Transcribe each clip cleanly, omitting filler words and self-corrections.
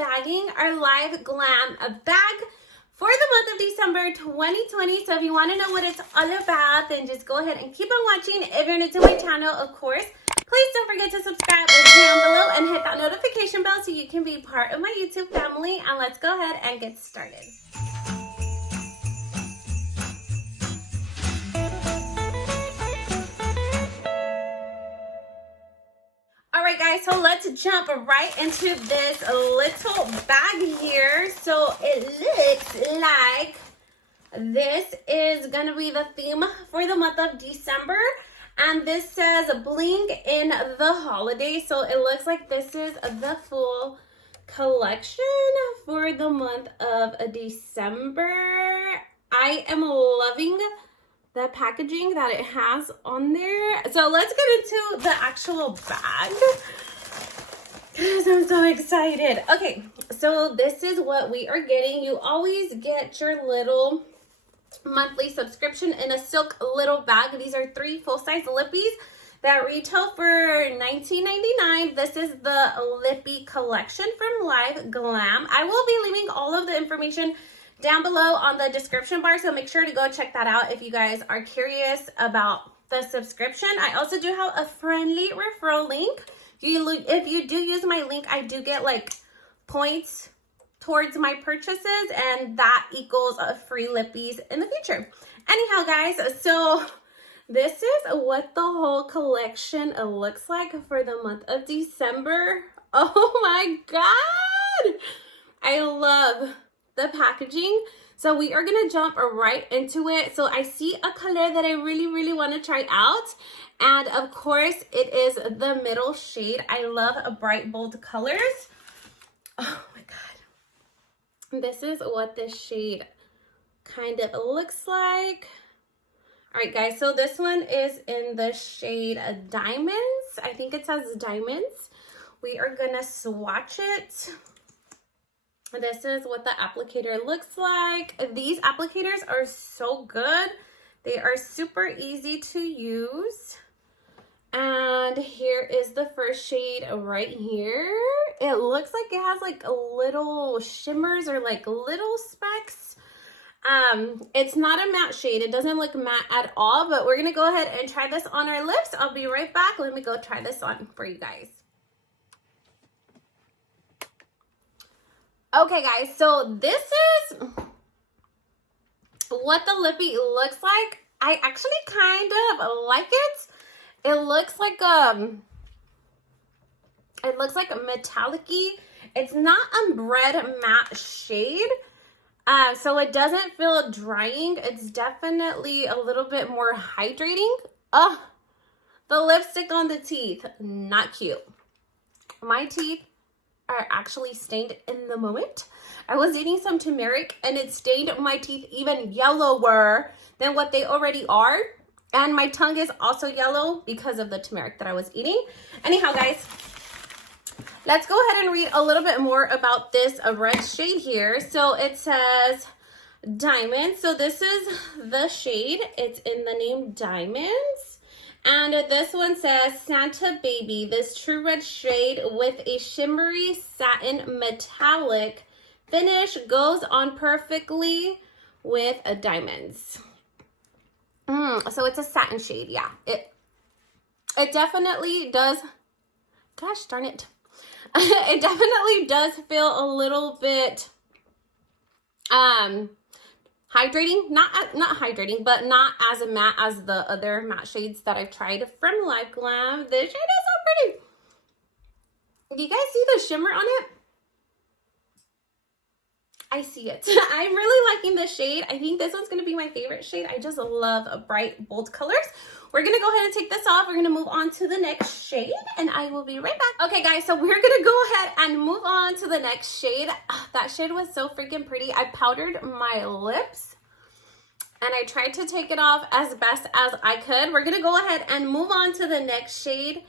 bagging our LiveGlam bag for the month of December 2020. So if you want to know what it's all about, then just go ahead and keep on watching. If you're new to my channel, of course, please don't forget to subscribe down below and hit that notification bell so you can be part of my YouTube family. And let's go ahead and get started. Alright guys, so let's jump right into this little bag here. So it looks like this is going to be the theme for the month of December. And this says bling in the holiday. So it looks like this is the full collection for the month of December. I am loving the packaging that it has on there. So let's get into the actual bag because I'm so excited. Okay, so this is what we are getting. You always get your little monthly subscription in a silk little bag. These are 3 full-size lippies that retail for $19.99. This is the lippy collection from LiveGlam. I will be leaving all of the information down below on the description bar, so make sure to go check that out if you guys are curious about the subscription. I also do have a friendly referral link. If you do use my link, I do get like points towards my purchases, and that equals free lippies in the future. Anyhow guys, so this is what the whole collection looks like for the month of December. Oh my god, I love the packaging. So we are gonna jump right into it. So I see a color that I really want to try out, and of course it is the middle shade. I love bright bold colors. Oh my god, this is what this shade kind of looks like. All right guys, so this one is in the shade Diamonds. I think it says Diamonds. We are gonna swatch it. This is what the applicator looks like. These applicators are so good. They are super easy to use. And here is the first shade right here. It looks like it has like little shimmers or like little specks. It's not a matte shade. It doesn't look matte at all, but we're gonna go ahead and try this on our lips. I'll be right back. Let me go try this on for you guys. Okay guys, so this is what the lippy looks like. I actually kind of like it. It looks like a metallic-y. It's not a red matte shade. So it doesn't feel drying. It's definitely a little bit more hydrating. The lipstick on the teeth, not cute. My teeth are actually stained in the moment. I was eating some turmeric and it stained my teeth even yellower than what they already are. And my tongue is also yellow because of the turmeric that I was eating. Anyhow, guys, let's go ahead and read a little bit more about this red shade here. So it says Diamond. So this is the shade. It's in the name Diamonds. And this one says Santa Baby. This true red shade with a shimmery satin metallic finish goes on perfectly with diamonds. So it's a satin shade. Yeah, it definitely does. Gosh darn it. It definitely does feel a little bit hydrating, not hydrating, but not as matte as the other matte shades that I've tried from LiveGlam. This shade is so pretty. Do you guys see the shimmer on it? I see it. I'm really liking this shade. I think this one's going to be my favorite shade. I just love bright, bold colors. We're going to go ahead and take this off. We're going to move on to the next shade, and I will be right back. Okay, guys, so we're going to go ahead and move on to the next shade. That shade was so freaking pretty. I powdered my lips, and I tried to take it off as best as I could. We're going to go ahead and move on to the next shade.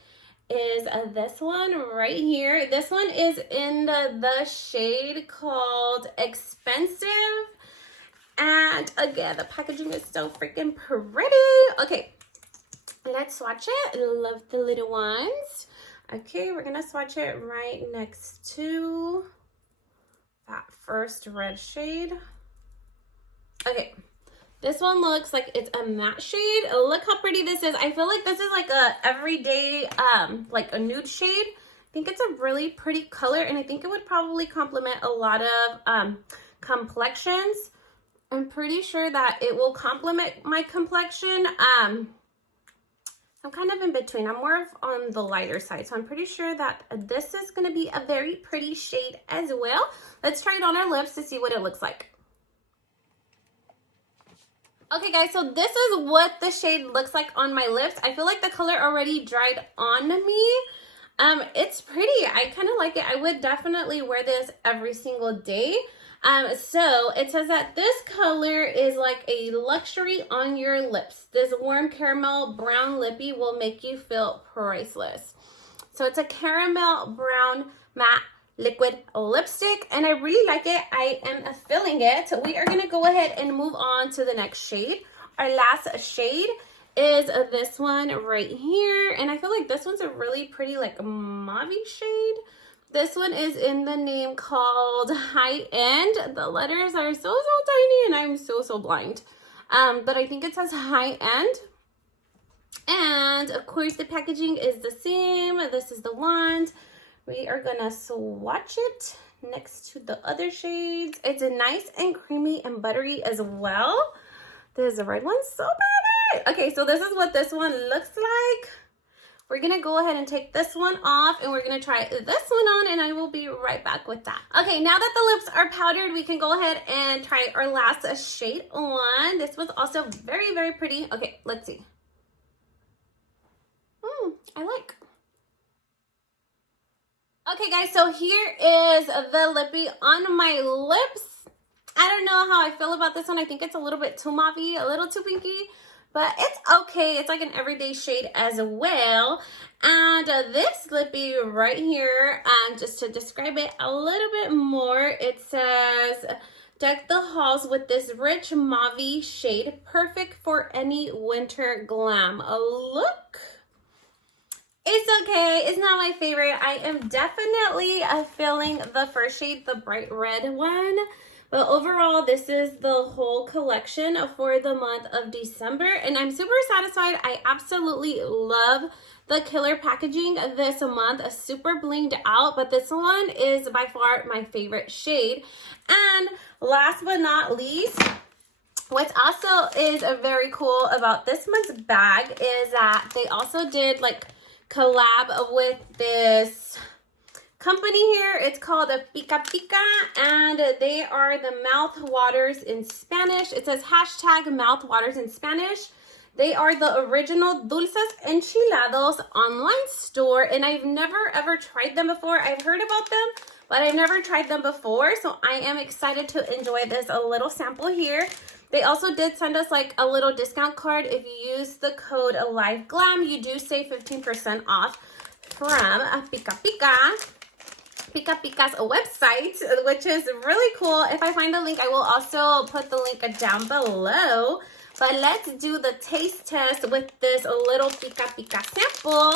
Is this one right here. This one is in the shade called Expensive. And again, the packaging is so freaking pretty. Okay, let's swatch it. I love the little ones. Okay, we're gonna swatch it right next to that first red shade. Okay, this one looks like it's a matte shade. Look how pretty this is. I feel like this is like a everyday, like a nude shade. I think it's a really pretty color, and I think it would probably complement a lot of complexions. I'm pretty sure that it will complement my complexion. I'm kind of in between. I'm more on the lighter side, so I'm pretty sure that this is going to be a very pretty shade as well. Let's try it on our lips to see what it looks like. Okay, guys, so this is what the shade looks like on my lips. I feel like the color already dried on me. It's pretty. I kind of like it. I would definitely wear this every single day. So it says that this color is like a luxury on your lips. This warm caramel brown lippy will make you feel priceless. So it's a caramel brown matte liquid lipstick, and I really like it. I am feeling it. So we are going to go ahead and move on to the next shade. Our last shade is this one right here, and I feel like this one's a really pretty like mauve shade. This one is in the name called High End. The letters are so tiny, and I'm so blind. But I think it says High End. And of course the packaging is the same. This is the wand. We are gonna swatch it next to the other shades. It's a nice and creamy and buttery as well. There's the red one, so bad. Okay, so this is what this one looks like. We're gonna go ahead and take this one off, and we're gonna try this one on, and I will be right back with that. Okay, now that the lips are powdered, we can go ahead and try our last shade on. This was also very pretty. Okay, let's see. I like. Okay, guys, so here is the lippy on my lips. I don't know how I feel about this one. I think it's a little bit too mauve-y, a little too pinky. But it's okay. It's like an everyday shade as well. And this lippy right here, just to describe it a little bit more, it says, deck the halls with this rich mauve shade, perfect for any winter glam. Look. It's okay. It's not my favorite. I am definitely feeling the first shade, the bright red one. But overall, this is the whole collection for the month of December, and I'm super satisfied. I absolutely love the killer packaging this month. Super blinged out, but this one is by far my favorite shade. And last but not least, what also is very cool about this month's bag is that they also did like collab with this company here. It's called a PICA, and they are the mouth waters in Spanish. It says hashtag mouth waters in Spanish. They are the original Dulces Enchilados online store, and I've never ever tried them before. I've heard about them, but I've never tried them before, so I am excited to enjoy this a little sample here. They also did send us like a little discount card. If you use the code LiveGlam, you do save 15% off from PICA's website, which is really cool. If I find the link, I will also put the link down below. But let's do the taste test with this little PICA sample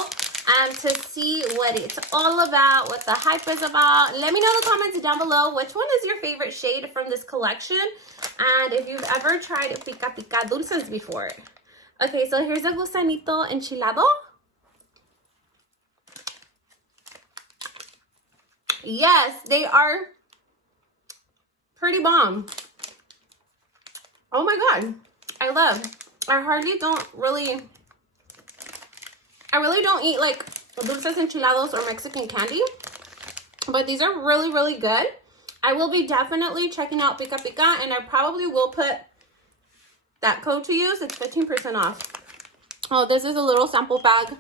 to see what it's all about, what the hype is about. Let me know in the comments down below which one is your favorite shade from this collection, and if you've ever tried PICA dulces before. Okay, so here's a gusanito enchilado. Yes, they are pretty bomb. Oh my god, I really don't eat like dulces enchilados or Mexican candy, but these are really good. I will be definitely checking out PICA, and I probably will put that code to use. It's 15% off. Oh, this is a little sample bag.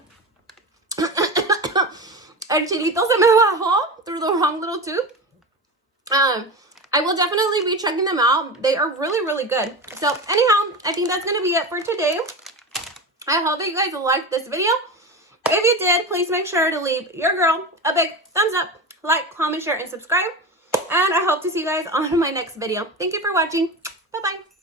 El chilito se me bajó through the wrong little tube. I will definitely be checking them out. They are really good. So anyhow, I think that's going to be it for today. I hope that you guys liked this video. If you did, please make sure to leave your girl a big thumbs up, like, comment, share, and subscribe. And I hope to see you guys on my next video. Thank you for watching. Bye-bye.